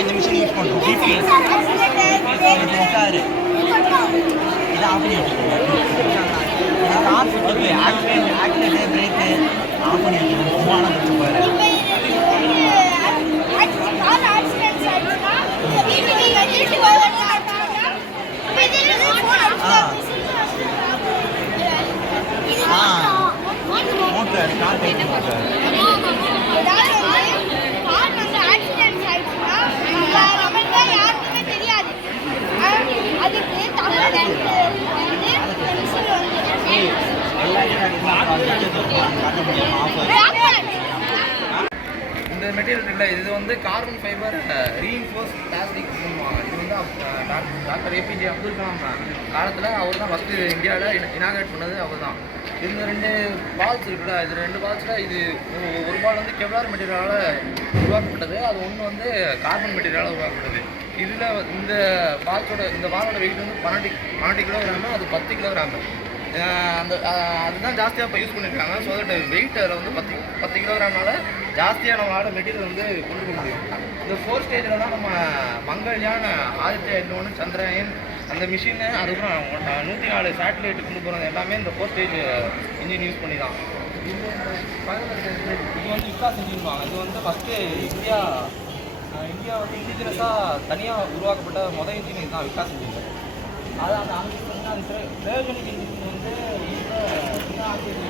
இந்த machine use பண்ணுறோம். GPS sir இதை ஆஃப் பண்ணி வச்சுருக்கோம். கார் சுற்றுக்கு ஆக்சிலேட்டர் பிரேக்கு ஆஃப் பண்ணி வச்சுருக்கோம். சும்மான வச்சுப்பாரு. மோட்டர் கார் இந்த மெட்டீரியல் இல்லை, இது வந்து கார்பன் ஃபைபர் ரீஇன்ஃபோர்ஸ் பிளாஸ்டிக் சொல்லுவாங்க. இது வந்து டாக்டர் ஏபிஜே அப்துல் கலாம் காலத்தில் அவர் தான் ஃபஸ்ட்டு இந்தியாவில் இனாகிரேட் பண்ணது அவர் தான். இந்த 2 பால்ஸ் இருக்குல்ல, இது 2 பால்ஸில் இது ஒரு பால் வந்து கெவ்லார் மெட்டீரியலால் உருவாக்கப்பட்டது, அது ஒன்று வந்து கார்பன் மெட்டீரியலால் உருவாக்கப்பட்டது. இதில் இந்த பாலோட வெயிட் வந்து 12 கிலோகிராமு, அது 10 கிலோகிராமு. அதுதான் ஜாஸ்தியாக இப்போ யூஸ் பண்ணியிருக்காங்க. ஸோ தட் வெயிட் அதில் வந்து 10 கிலோகிராம்னால ஜாஸ்தியாக நம்மளால் மெட்டீரியல் வந்து கொண்டு போக முடியும். இந்த 4 ஸ்டேஜில் தான் நம்ம மங்கள்யான், ஆதித்யா L1, சந்திரயான் அந்த மிஷினு, அதுக்கப்புறம் 104 சேட்டலைட் கொண்டு போகிறது எல்லாமே இந்த 4 ஸ்டேஜ் இன்ஜின் யூஸ் பண்ணி தான். இது வந்து விகாஸ் இன்ஜின்பாங்க. இது வந்து ஃபஸ்ட்டு இந்தியா வந்து இண்டிஜினஸாக தனியாக உருவாக்கப்பட்ட முதல் இன்ஜின் இதுதான், விகாஸ் இன்ஜின். அது அந்த பிரயோஜனிக் இன்ஜின் வந்து என்ன oxygen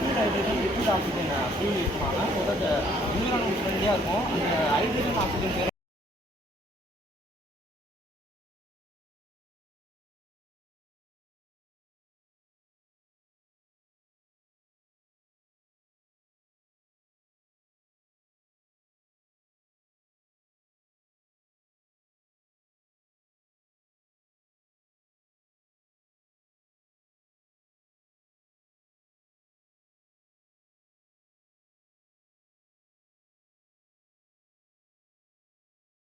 use hydrogen liquid oxygen fuel use பண்ணுவாங்க. ஸோ தட் என்விரான்மெண்ட் ஃப்ரெண்ட்லியாக இருக்கும். அந்த ஹைட்ரஜன் ஆக்சிஜன்